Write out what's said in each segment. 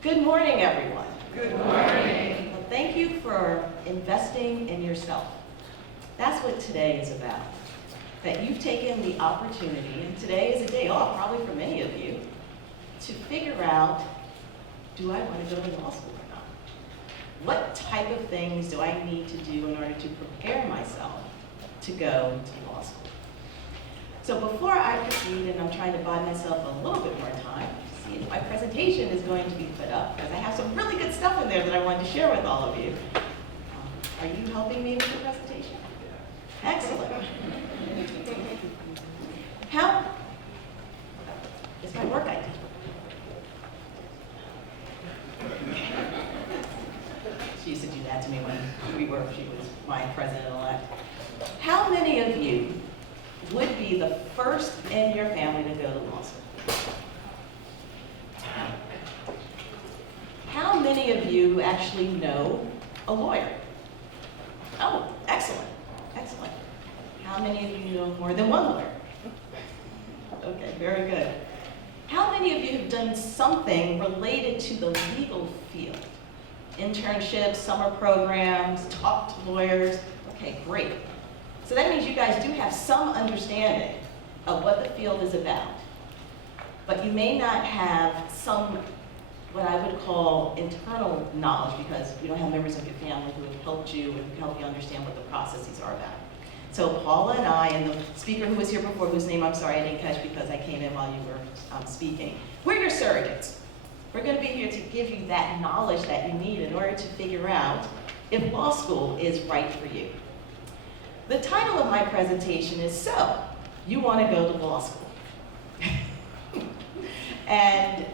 Good morning, everyone. Good morning. Well, thank you for investing in yourself. That's what today is about. That you've taken the opportunity, and today is a day off, probably for many of you, to figure out, do I want to go to law school or not? What type of things do I need to do in order to prepare myself to go to law school? So before I proceed, and I'm trying to buy myself a little bit more time, to see if my presentation is going to be put up, because I have some really good stuff in there that I wanted to share with all of you. Are you helping me with the presentation? Excellent. How is my work ID? She used to do that to me when she was my president-elect. How many of you would be the first in your family to go to law school? How many of you actually know a lawyer? Oh, excellent, excellent. How many of you know more than one lawyer? Okay, very good. How many of you have done something related to the legal field? Internships, summer programs, talked to lawyers? Okay, great. So that means you guys do have some understanding of what the field is about. But you may not have some, what I would call internal knowledge, because you don't have members of your family who have helped you and help you understand what the processes are about. So Paula and I, and the speaker who was here before, whose name I'm sorry I didn't catch because I came in while you were speaking, we're your surrogates. We're going to be here to give you that knowledge that you need in order to figure out if law school is right for you. The title of my presentation is So, You Want to Go to Law School. And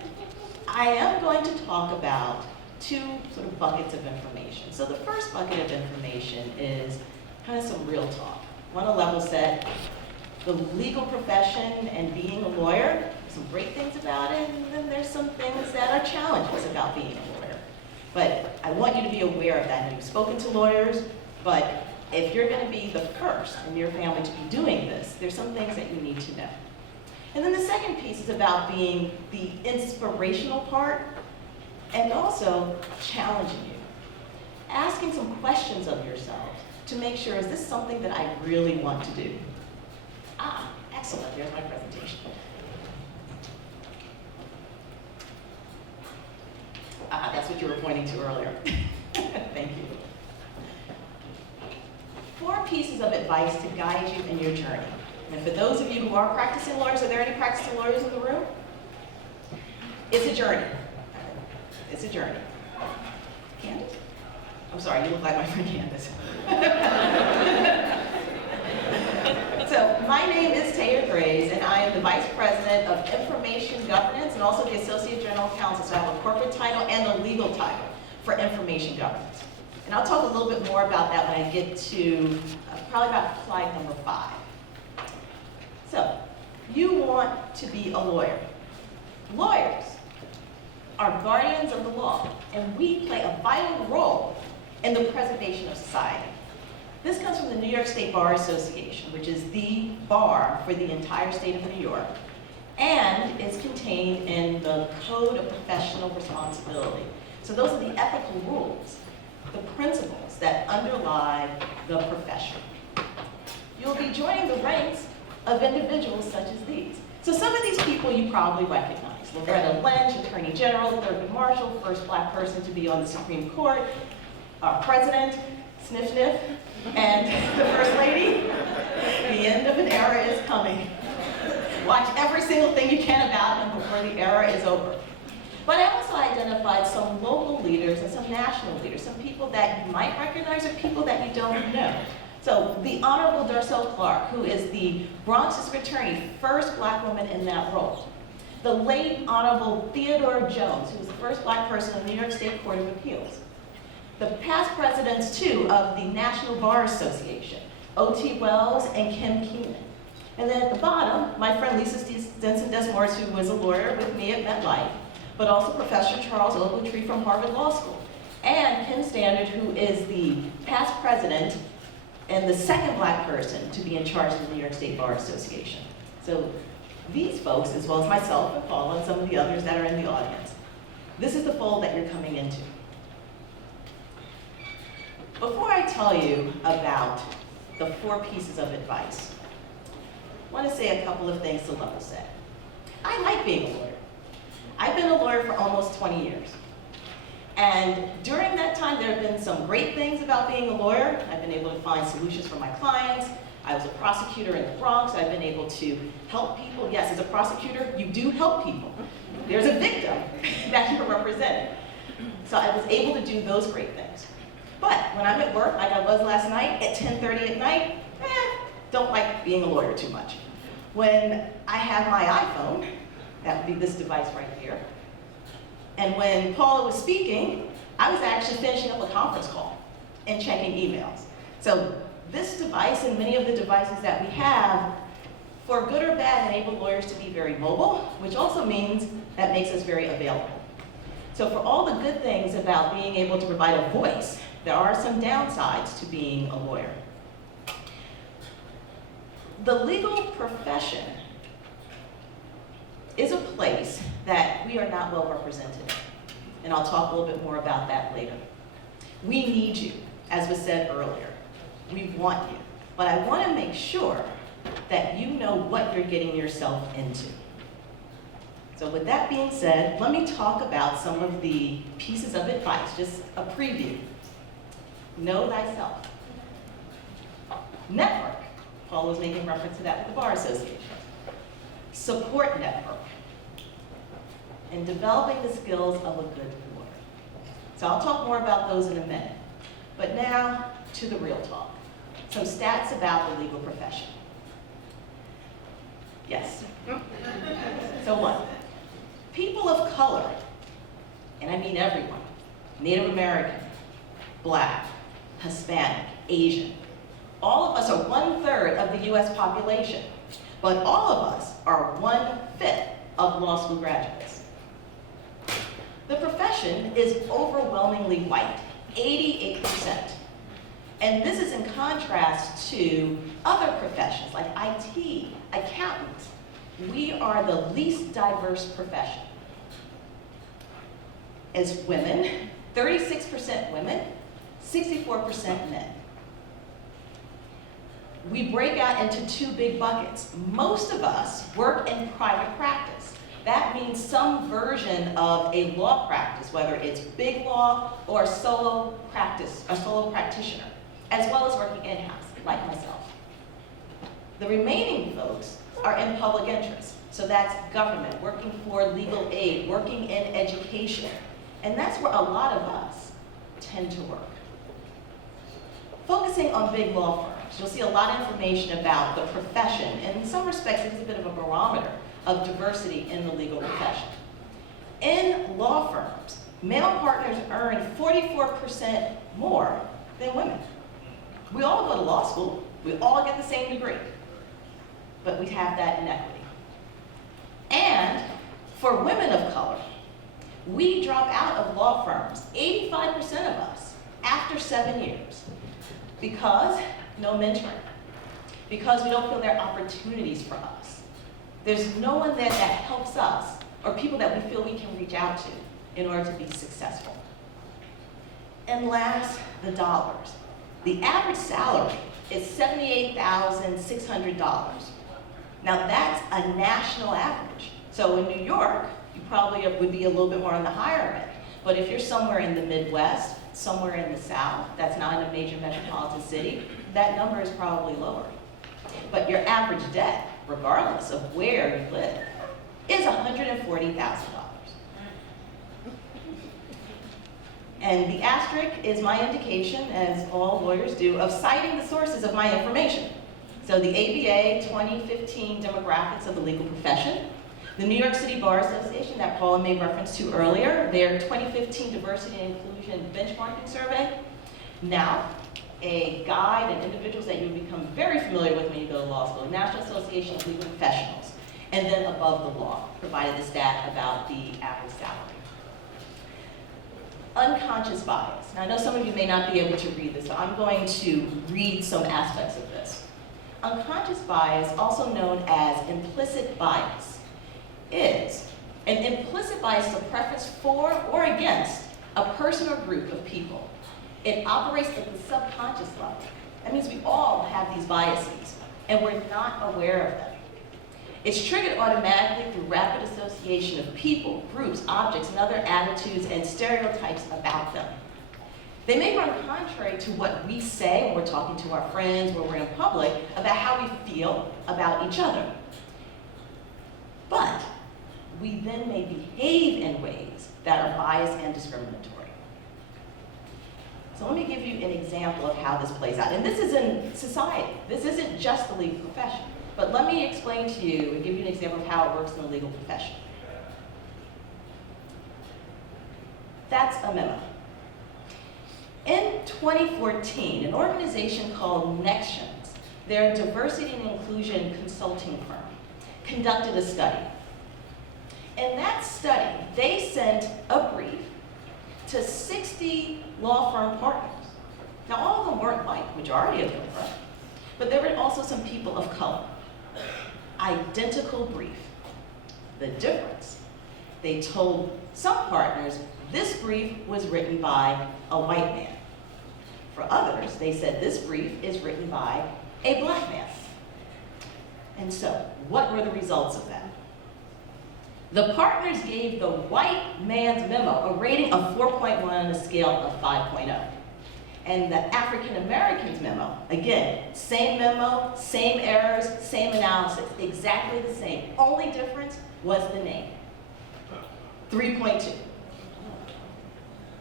I am going to talk about two sort of buckets of information. So the first bucket of information is kind of some real talk. I want to level set the legal profession and being a lawyer, some great things about it, and then there's some things that are challenges about being a lawyer. But I want you to be aware of that. And you've spoken to lawyers, but if you're going to be the first in your family to be doing this, there's some things that you need to know. And then the second piece is about being the inspirational part and also challenging you. Asking some questions of yourself to make sure, is this something that I really want to do? Ah, excellent, here's my presentation. Ah, that's what you were pointing to earlier. Thank you. 4 pieces of advice to guide you in your journey. And for those of you who are practicing lawyers, are there any practicing lawyers in the room? It's a journey. It's a journey. Candace? I'm sorry, you look like my friend Candace. So, my name is Taya Graves, and I am the Vice President of Information Governance and also the Associate General Counsel. So I have a corporate title and a legal title for information governance. And I'll talk a little bit more about that when I get to probably about slide number 5. So, you want to be a lawyer. Lawyers are guardians of the law, and we play a vital role in the preservation of society. This comes from the New York State Bar Association, which is the bar for the entire state of New York, and is contained in the Code of Professional Responsibility. So those are the ethical rules, the principles that underlie the profession. You'll be joining the ranks of individuals such as these. So some of these people you probably recognize. Loretta Lynch, Attorney General, Thurgood Marshall, first Black person to be on the Supreme Court, our President, Sniff Sniff, and the First Lady. The end of an era is coming. Watch every single thing you can about them before the era is over. But I also identified some local leaders and some national leaders, some people that you might recognize or people that you don't know. So the Honorable Darcel Clark, who is the Bronx District Attorney, first Black woman in that role. The late Honorable Theodore Jones, who was the first Black person in the New York State Court of Appeals. The past presidents, too, of the National Bar Association, O.T. Wells and Kim Keenan. And then at the bottom, my friend Lisa Stinson-Desmores, who was a lawyer with me at MetLife, but also Professor Charles Ogletree from Harvard Law School. And Kim Standard, who is the past president and the second Black person to be in charge of the New York State Bar Association. So these folks, as well as myself and Paula and some of the others that are in the audience, This is the fold that you're coming into. Before I tell you about the 4 pieces of advice, I want to say a couple of things to level set. I like being a lawyer. I've been a lawyer for almost 20 years. And during that time, there have been some great things about being a lawyer. I've been able to find solutions for my clients. I was a prosecutor in the Bronx. I've been able to help people. Yes, as a prosecutor, you do help people. There's a victim that you're representing. So I was able to do those great things. But when I'm at work, like I was last night, at 10:30 at night, don't like being a lawyer too much. When I have my iPhone, that would be this device right here, and when Paula was speaking, I was actually finishing up a conference call and checking emails. So this device and many of the devices that we have, for good or bad, enable lawyers to be very mobile, which also means that makes us very available. So for all the good things about being able to provide a voice, there are some downsides to being a lawyer. The legal profession is a place that we are not well represented in. And I'll talk a little bit more about that later. We need you, as was said earlier. We want you. But I want to make sure that you know what you're getting yourself into. So with that being said, let me talk about some of the pieces of advice, just a preview. Know thyself. Network. Paul was making reference to that with the Bar Association. Support network. And developing the skills of a good lawyer. So I'll talk more about those in a minute. But now to the real talk. Some stats about the legal profession. Yes. So what? People of color, and I mean everyone, Native American, Black, Hispanic, Asian, all of us are 1/3 of the US population, but all of us are 1/5 of law school graduates. The profession is overwhelmingly white, 88%. And this is in contrast to other professions like IT, accountants. We are the least diverse profession. As women, 36% women, 64% men. We break out into 2 big buckets. Most of us work in private practice. That means some version of a law practice, whether it's big law or a solo practice, a solo practitioner, as well as working in-house, like myself. The remaining folks are in public interest. So that's government, working for legal aid, working in education. And that's where a lot of us tend to work. Focusing on big law firms, you'll see a lot of information about the profession. And in some respects, it's a bit of a barometer of diversity in the legal profession. In law firms, male partners earn 44% more than women. We all go to law school. We all get the same degree. But we have that inequity. And for women of color, we drop out of law firms, 85% of us, after 7 years. Because no mentoring. Because we don't feel there are opportunities for us. There's no one there that helps us, or people that we feel we can reach out to in order to be successful. And last, the dollars. The average salary is $78,600. Now that's a national average. So in New York, you probably would be a little bit more on the higher end. But if you're somewhere in the Midwest, somewhere in the South, that's not in a major metropolitan city, that number is probably lower. But your average debt, regardless of where you live, is $140,000. And the asterisk is my indication, as all lawyers do, of citing the sources of my information. So the ABA 2015 demographics of the legal profession, the New York City Bar Association that Paula made reference to earlier, their 2015 diversity and inclusion benchmarking survey, now a guide and individuals that you will become very familiar with when you go to law school, National Association of Legal Professionals, and then above the law, provided the stat about the average salary. Unconscious bias. Now I know some of you may not be able to read this, so I'm going to read some aspects of this. Unconscious bias, also known as implicit bias, is An implicit bias is a preference for or against a person or group of people. It operates at the subconscious level. That means we all have these biases, and we're not aware of them. It's triggered automatically through rapid association of people, groups, objects, and other attitudes and stereotypes about them. They may run contrary to what we say when we're talking to our friends, when we're in public, about how we feel about each other. But we then may behave in ways that are biased and discriminatory. So let me give you an example of how this plays out. And this is in society. This isn't just the legal profession. But let me explain to you and give you an example of how it works in the legal profession. That's a memo. In 2014, an organization called Nextions, their diversity and inclusion consulting firm, conducted a study. In that study, they sent a brief to 60 law firm partners. Now, all of them weren't white, majority of them were, but there were also some people of color. Identical brief. The difference, they told some partners this brief was written by a white man. For others, they said this brief is written by a black man. And so, what were the results of that? The partners gave the white man's memo a rating of 4.1 on a scale of 5.0. And the African American's memo, again, same memo, same errors, same analysis, exactly the same. Only difference was the name. 3.2.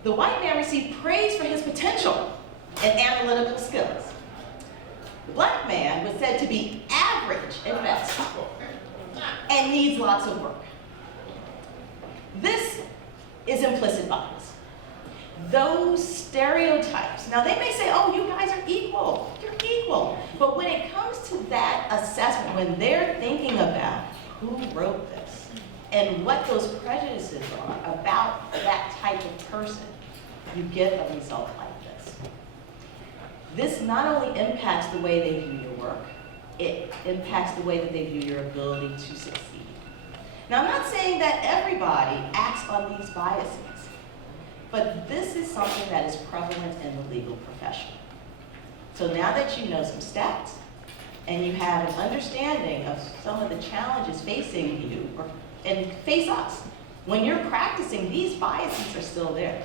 The white man received praise for his potential and analytical skills. The black man was said to be average at best and needs lots of work. This is implicit bias. Those stereotypes, now they may say, oh, you guys are equal, you're equal. But when it comes to that assessment, when they're thinking about who wrote this and what those prejudices are about that type of person, you get a result like this. This not only impacts the way they view your work, it impacts the way that they view your ability to succeed. Now, I'm not saying that everybody acts on these biases, but this is something that is prevalent in the legal profession. So now that you know some stats, and you have an understanding of some of the challenges facing you, and face us, when you're practicing, these biases are still there.